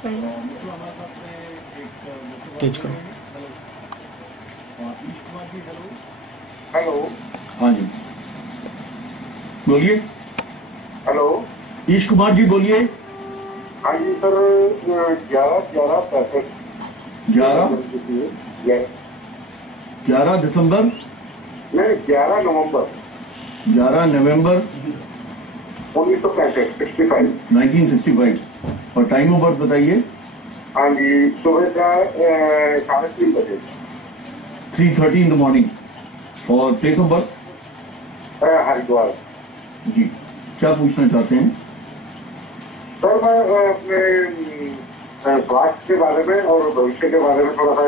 तेज करो। हेलो। हाँ जी बोलिए। हेलो ईश कुमार जी बोलिए। हाँ जी सर, 11/11/65 11 दिसंबर नहीं 11 नवंबर 11 नवंबर 1965 1965। और टाइम ऑफ बर्थ बताइए। हाँ जी, सुबह का 3:30 बजे 3:30 इन द मॉर्निंग। और प्लेस ऑफ बर्थ हरिद्वार। जी क्या पूछना चाहते हैं? सर मैं अपने स्वास्थ्य के बारे में और भविष्य के बारे में थोड़ा सा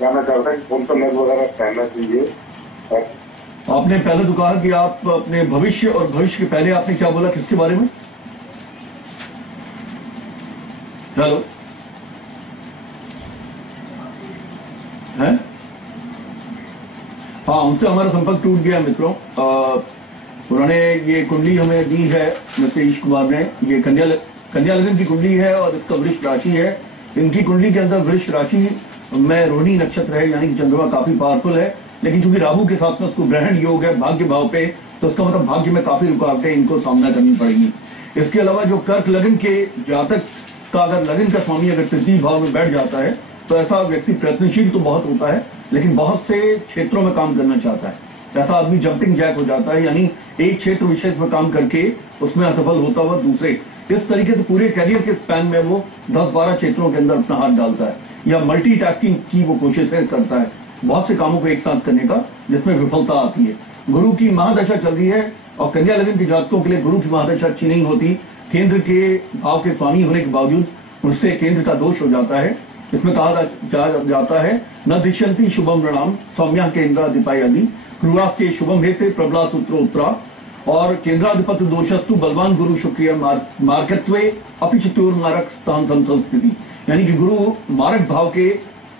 जानना चाहता हूँ, कौन सा लग वगैरह पहनना चाहिए। आपने पहले तो कहा कि आप अपने भविष्य और भविष्य के पहले आपने क्या बोला, किसके बारे में? हेलो है? हाँ, उनसे हमारा संपर्क टूट गया मित्रों। उन्होंने ये कुंडली हमें दी है मिस्टर ईश कुमार ने। ये कन्या लगन की कुंडली है और इसका वृष राशि है। इनकी कुंडली के अंदर वृष राशि में रोहिणी नक्षत्र है, यानी कि चंद्रमा काफी पावरफुल है, लेकिन चूंकि राहु के साथ में उसको ग्रहण योग है भाग्य भाव पे, तो उसका मतलब भाग्य में काफी रुकावटें इनको सामना करनी पड़ेगी। इसके अलावा जो कर्क लगन के जातक का अगर लगन का स्वामी अगर तृतीय भाव में बैठ जाता है तो ऐसा व्यक्ति प्रयत्नशील तो बहुत होता है, लेकिन बहुत से क्षेत्रों में काम करना चाहता है। ऐसा आदमी जंपिंग जैक हो जाता है, यानी एक क्षेत्र विशेष में काम करके उसमें असफल होता हुआ दूसरे, इस तरीके से पूरे करियर के स्पैन में वो 10-12 क्षेत्रों के अंदर अपना हाथ डालता है, या मल्टीटास्किंग की वो कोशिशें करता है, बहुत से कामों को एक साथ करने का, जिसमें विफलता आती है। गुरु की महादशा चल रही है और कन्या लगन के जातकों के लिए गुरु की महादशा अच्छी नहीं होती। केंद्र के भाव के स्वामी होने के बावजूद उनसे केंद्र का दोष हो जाता है। इसमें कहा जाता है न दिशंति शुभम प्रणाम सौम्या केंद्राधिपाय आदि क्रूरास के शुभम हेते प्रबला सूत्र उत्तरा। और केंद्राधिपति दोषस्तु बलवान गुरु शुक्रिया मार्गत्वे अपिचतुर मारक स्थान संस्थिति, यानी कि गुरु मारक भाव के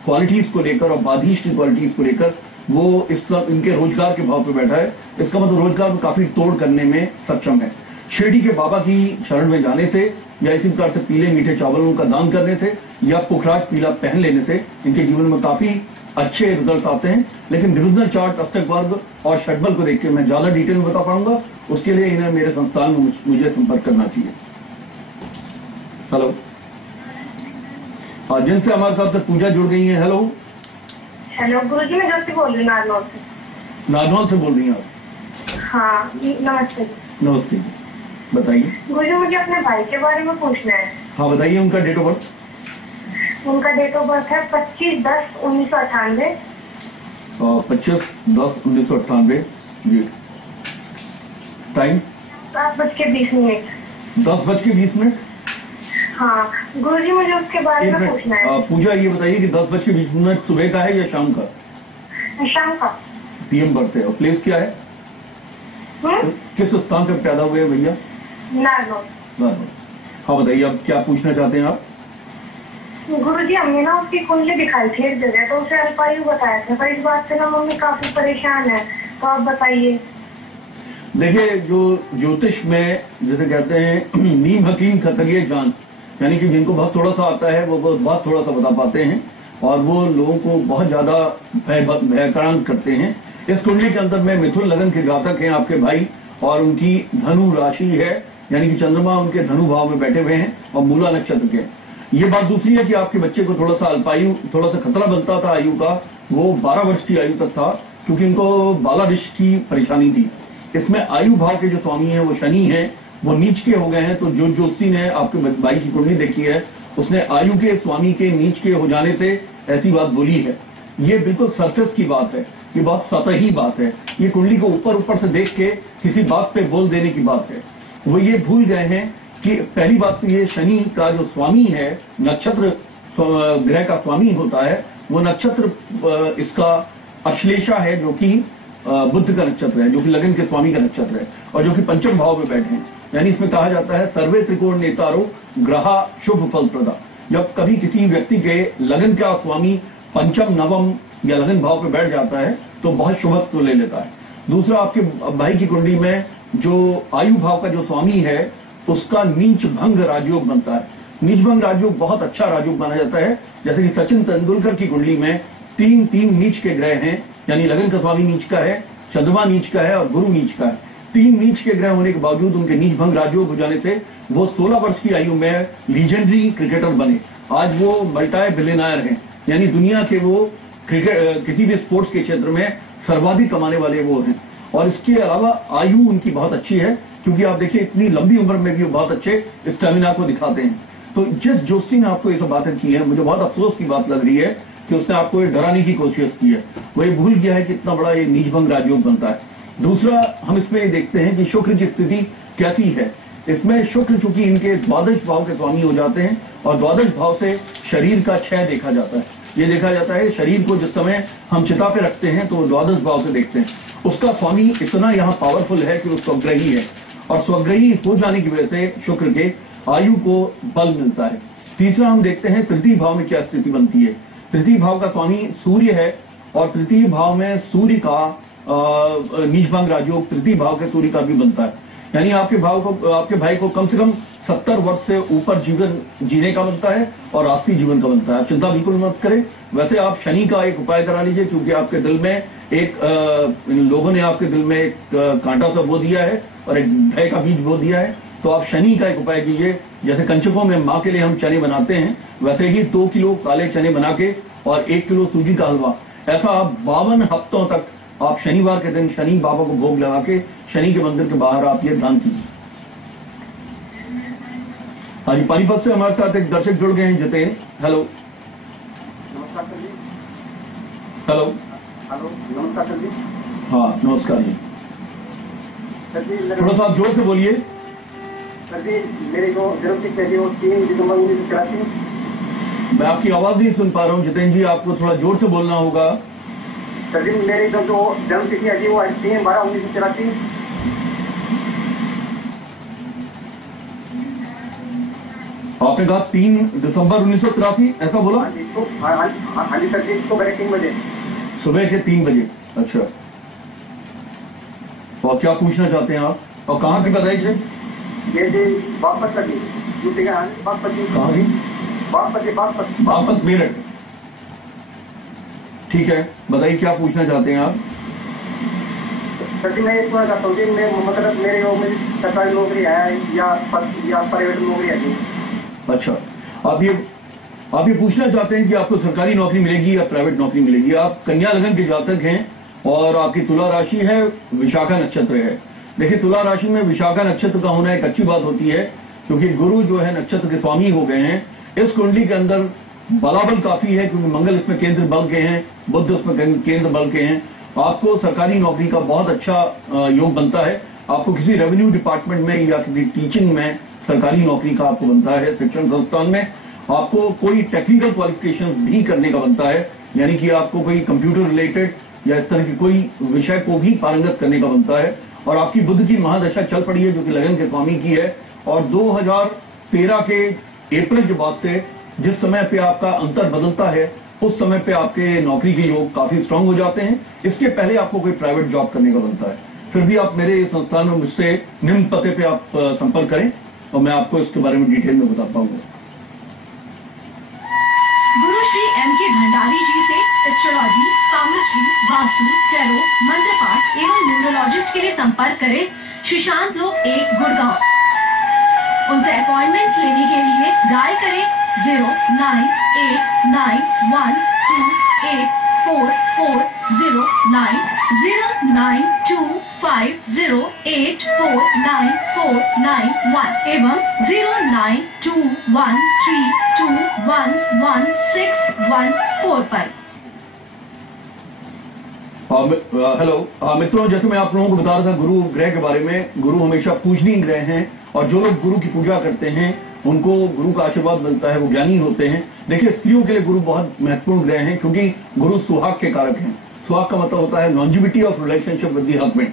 क्वालिटीज को लेकर और बाधीश की क्वालिटीज को लेकर वो इनके रोजगार के भाव पर बैठा है। इसका मतलब रोजगार में काफी तोड़ करने में सक्षम है। शिरडी के बाबा की शरण में जाने से या इसी प्रकार से पीले मीठे चावलों का दान करने से या पुखराज पीला पहन लेने से इनके जीवन में काफी अच्छे रिजल्ट आते हैं। लेकिन डिविजनल चार्ट, अष्टक वर्ग और षटबल को देख के मैं ज्यादा डिटेल में बता पाऊंगा, उसके लिए इन्हें मेरे संस्थान में मुझे संपर्क करना चाहिए। हेलो, हाँ, जिनसे हमारे साथ पूजा जुड़ गई है। हेलो हेलो गुरुजी, मैं ज्योति बोल रही हूँ नारनौल से। नारनौल से बोल रही हैं आप? हाँ नमस्ते। नमस्ते, बताइए। गुरुजी मुझे अपने भाई के बारे में पूछना है। हाँ बताइए, उनका डेट ऑफ बर्थ? उनका डेट ऑफ बर्थ है 25/10/1998। 25/10/1998 जी। टाइम 10:20। 10:20। हाँ गुरुजी, मुझे उसके बारे में पूछना है। पूजा ये बताइए कि 10:20 सुबह का है या शाम का? शाम का। पीएम बर्थ है। और प्लेस क्या है? किस स्थान पर पैदा हुए भैया? नारनौल। हाँ बताइए, अब क्या पूछना चाहते हैं आप? गुरुजी, हमने ना उसकी कुंडली दिखाई थी एक जगह, तो उसे अल्पायु बताया था, पर इस बात से ना मम्मी काफी परेशान है, तो आप बताइए। देखिए, जो ज्योतिष में जैसे कहते हैं नीम हकीम खतरिये जान, यानी कि जिनको बहुत थोड़ा सा आता है वो बहुत थोड़ा सा बता पाते हैं और वो लोगों को बहुत ज्यादा भयक्रांत करते हैं। इस कुंडली के अंदर में मिथुन लगन के जातक हैं आपके भाई, और उनकी धनु राशि है, यानी कि चंद्रमा उनके धनु भाव में बैठे हुए हैं और मूला नक्षत्र के। ये बात दूसरी है कि आपके बच्चे को थोड़ा सा अल्पायु, थोड़ा सा खतरा बनता था आयु का, वो 12 वर्ष की आयु तक था, क्योंकि उनको बालारिश की परेशानी थी। इसमें आयु भाव के जो स्वामी है वो शनि है, वो नीच के हो गए हैं। तो जो ज्योतिषी ने आपके भाई की कुंडली देखी है उसने आयु के स्वामी के नीच के हो जाने से ऐसी बात बोली है। ये बिल्कुल सरफेस की बात है, ये बहुत सतही बात है। ये कुंडली को ऊपर से देख के किसी बात पे बोल देने की बात है। वो ये भूल गए हैं कि पहली बात तो ये शनि का जो स्वामी है, नक्षत्र ग्रह का स्वामी होता है, वो नक्षत्र इसका अश्लेषा है, जो कि बुध का नक्षत्र है, जो कि लगन के स्वामी का नक्षत्र है और जो कि पंचम भाव में बैठे हैं। यानी इसमें कहा जाता है सर्वे त्रिकोण नेतारो ग्रहा शुभ फल प्रदा। जब कभी किसी व्यक्ति के लगन का स्वामी पंचम, नवम या लगन भाव पे बैठ जाता है तो बहुत शुभत्व ले लेता है। दूसरा, आपके भाई की कुंडली में जो आयु भाव का जो स्वामी है उसका नीच भंग राजयोग बनता है। नीचभंग राजयोग बहुत अच्छा राजयोग माना जाता है। जैसे कि सचिन तेंदुलकर की कुंडली में तीन नीच के ग्रह हैं, यानी लगन का स्वामी नीच का है, चंद्रमा नीच का है और गुरु नीच का है। 3 नीच के ग्रह होने के बावजूद उनके नीचभंग राजयोग हो जाने से वो 16 वर्ष की आयु में लीजेंडरी क्रिकेटर बने। आज वो मल्टी बिलियनर हैं, यानी दुनिया के वो क्रिकेट किसी भी स्पोर्ट्स के क्षेत्र में सर्वाधिक कमाने वाले वो हैं। और इसके अलावा आयु उनकी बहुत अच्छी है, क्योंकि आप देखिए इतनी लंबी उम्र में भी वो बहुत अच्छे स्टेमिना को दिखाते हैं। तो जिस जोशी ने आपको ये सब बातें की है, मुझे बहुत अफसोस की बात लग रही है कि उसने आपको ये डराने की कोशिश की है। वो ये भूल गया है कि इतना बड़ा ये नीचभंग राजयोग बनता है। दूसरा, हम इसमें ये देखते हैं कि शुक्र की स्थिति कैसी है। इसमें शुक्र चूंकि इनके द्वादश भाव के स्वामी हो जाते हैं और द्वादश भाव से शरीर का क्षय देखा जाता है। ये देखा जाता है शरीर को जिस समय हम चिता पे रखते हैं तो द्वादश भाव से देखते हैं। उसका स्वामी इतना यहाँ पावरफुल है कि वो स्वग्रही है, और स्वग्रही हो जाने की वजह से शुक्र के आयु को बल मिलता है। तीसरा, हम देखते हैं तृतीय भाव में क्या स्थिति बनती है। तृतीय भाव का स्वामी सूर्य है, और तृतीय भाव में सूर्य का नीचभंग राजयोग तृतीय भाव के सूर्य का भी बनता है। यानी आपके भाई को कम से कम 70 वर्ष से ऊपर जीवन जीने का बनता है और राष्ट्रीय जीवन का बनता है। आप चिंता बिल्कुल मत करें। वैसे आप शनि का एक उपाय करा लीजिए, क्योंकि आपके दिल में लोगों ने आपके दिल में एक कांटा सा बो दिया है और एक भय का बीज बो दिया है। तो आप शनि का एक उपाय कीजिए। जैसे कंचकों में माँ के लिए हम चने बनाते हैं, वैसे ही 2 किलो काले चने बना के और 1 किलो सूजी का हलवा, ऐसा आप 52 हफ्तों तक आप शनिवार के दिन शनि बाबा को भोग लगा के शनि के मंदिर के बाहर आप ये दान कीजिए। आज पानीपत से हमारे साथ एक दर्शक जुड़ गए हैं, जितेन। हेलो। नमस्कार सर जी। हेलो। हेलो, नमस्कार सर जी। हाँ नमस्कार जी। सर जी थोड़ा सा आप जोर से बोलिए। सर जी, मेरी जो जन्म तिथि है वो 3 दिसंबर 1984। मैं आपकी आवाज नहीं सुन पा रहा हूँ जितेन जी, आपको थोड़ा जोर से बोलना होगा। सर जी, मेरी जो जन्म तिथि है जी वो 3/12/1984। आपने कहा 3 दिसंबर 1983, ऐसा बोला? हाँ जी, तो हाँ जी सर जी, तो मेरे 3 बजे सुबह के 3 बजे। अच्छा, और क्या पूछना चाहते हैं आप, और कहाँ की बताइए? ये जी बागपत सर जी, यूपी का। बागपत जी। कहाँ की? बागपत मेरठ। ठीक है, बताइए क्या पूछना चाहते हैं आप? सर जी, मैं ये पूछना चाहता हूँ कि मतलब मेरे सरकारी नौकरी है या प्राइवेट नौकरी है जी? अच्छा, आप ये पूछना चाहते हैं कि आपको सरकारी नौकरी मिलेगी या प्राइवेट नौकरी मिलेगी। आप कन्या लगन के जातक हैं और आपकी तुला राशि है, विशाखा नक्षत्र है। देखिए, तुला राशि में विशाखा नक्षत्र का होना एक अच्छी बात होती है, क्योंकि गुरु जो है नक्षत्र के स्वामी हो गए हैं। इस कुंडली के अंदर बलाबल काफी है, क्योंकि मंगल इसमें केंद्र बल के हैं, बुध इसमें केंद्र बल के हैं। आपको सरकारी नौकरी का बहुत अच्छा योग बनता है। आपको किसी रेवेन्यू डिपार्टमेंट में या किसी टीचिंग में सरकारी नौकरी का आपको बनता है। शिक्षण संस्थान में आपको कोई टेक्निकल क्वालिफिकेशन भी करने का बनता है, यानी कि आपको कोई कंप्यूटर रिलेटेड या इस तरह की कोई विषय को भी पारंगत करने का बनता है। और आपकी बुध की महादशा चल पड़ी है, जो कि लगन के स्वामी की है, और 2013 के अप्रैल के बाद से जिस समय पे आपका अंतर बदलता है, उस समय पे आपके नौकरी के योग काफी स्ट्रांग हो जाते हैं। इसके पहले आपको कोई प्राइवेट जॉब करने का बनता है। फिर भी आप मेरे संस्थान में मुझसे निम्न पते पे आप संपर्क करें और मैं आपको इसके बारे में डिटेल में बता पाऊंगा। गुरु श्री M.K. भंडारी जी से एस्ट्रोलॉजी, पामिस्ट्री, वास्तु, टैरो, मंत्र पाठ एवं न्यूरोलॉजिस्ट के लिए संपर्क करें श्रीशांत लोक 1 गुड़गांव। उनसे अपॉइंटमेंट लेने के लिए डायल करें 098912844090 0925084941 एवं 092132111614 पर। हेलो मित्रों, जैसे मैं आप लोगों को बता रहा था गुरु ग्रह के बारे में। गुरु हमेशा पूजनीय ग्रह हैं, और जो लोग गुरु की पूजा करते हैं उनको गुरु का आशीर्वाद मिलता है, वो ज्ञानी होते हैं। देखिए, स्त्रियों के लिए गुरु बहुत महत्वपूर्ण ग्रह हैं, क्योंकि गुरु सुहाग के कारक हैं। सुहाग का मतलब होता है longevity of relationship with the husband,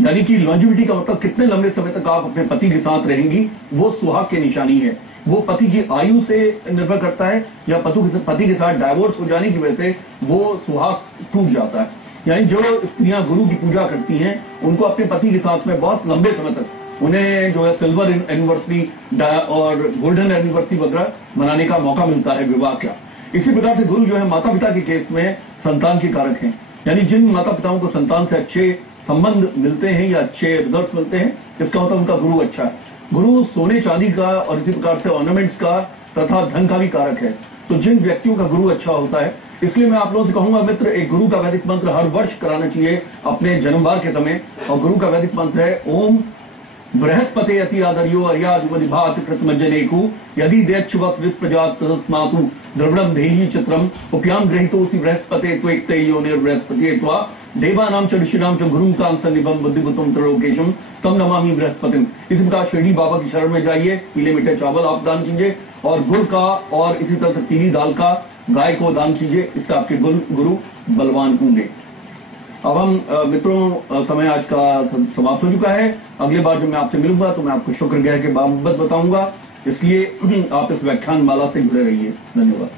यानी कि लॉन्जिविटी का मतलब कितने लंबे समय तक आप अपने पति के साथ रहेंगी, वो सुहाग की निशानी है। वो पति की आयु से निर्भर करता है, या पति के साथ डाइवोर्स हो जाने की वजह से वो सुहाग टूट जाता है। यानी जो स्त्रियां गुरु की पूजा करती हैं, उनको अपने पति के साथ में बहुत लंबे समय तक उन्हें जो है सिल्वर एनिवर्सरी और गोल्डन एनिवर्सरी वगैरह मनाने का मौका मिलता है विवाह का। इसी प्रकार से गुरु जो है माता पिता के केस में संतान के कारक हैं, यानी जिन माता पिताओं को संतान से अच्छे संबंध मिलते हैं या अच्छे रिजल्ट मिलते हैं, इसका मतलब उनका गुरु अच्छा है। गुरु सोने चांदी का और इसी प्रकार से ऑर्नामेंट्स का तथा धन का भी कारक है। तो जिन व्यक्तियों का गुरु अच्छा होता है, इसलिए मैं आप लोगों से कहूंगा मित्र, एक गुरु का वैदिक मंत्र हर वर्ष कराना चाहिए अपने जन्मवार के समय। और गुरु का वैदिक मंत्र है ओम बृहस्पति अति आदर्यो अर्याजुपदिभात कृतमज्जनेकु यदि देच्छवस्वित प्रजात तस्मातु द्रविड़म देहि चित्रम उपयाम ग्रहीतोसी बृहस्पते त्वेक्ते योनिर बृहस्पति त्वा देवानाम च ऋषिनाम च गुरुं कां सन्निभं बुद्धिभूतम त्रिलोकेशम तम नमामि बृहस्पतिम। इसी प्रकार शिरडी बाबा की शरण में जाइए, पीले मीठे चावल आप दान कीजिए और गुड़ का और इसी तरह से पीली दाल का गाय को दान कीजिए, इससे आपके गुरु बलवान होंगे। अब हम मित्रों, समय आज का समाप्त हो चुका है। अगले बार जब मैं आपसे मिलूंगा तो मैं आपको शुक्र ग्रह के बाबत बताऊंगा, इसलिए आप इस व्याख्यान माला से जुड़े रहिए। धन्यवाद।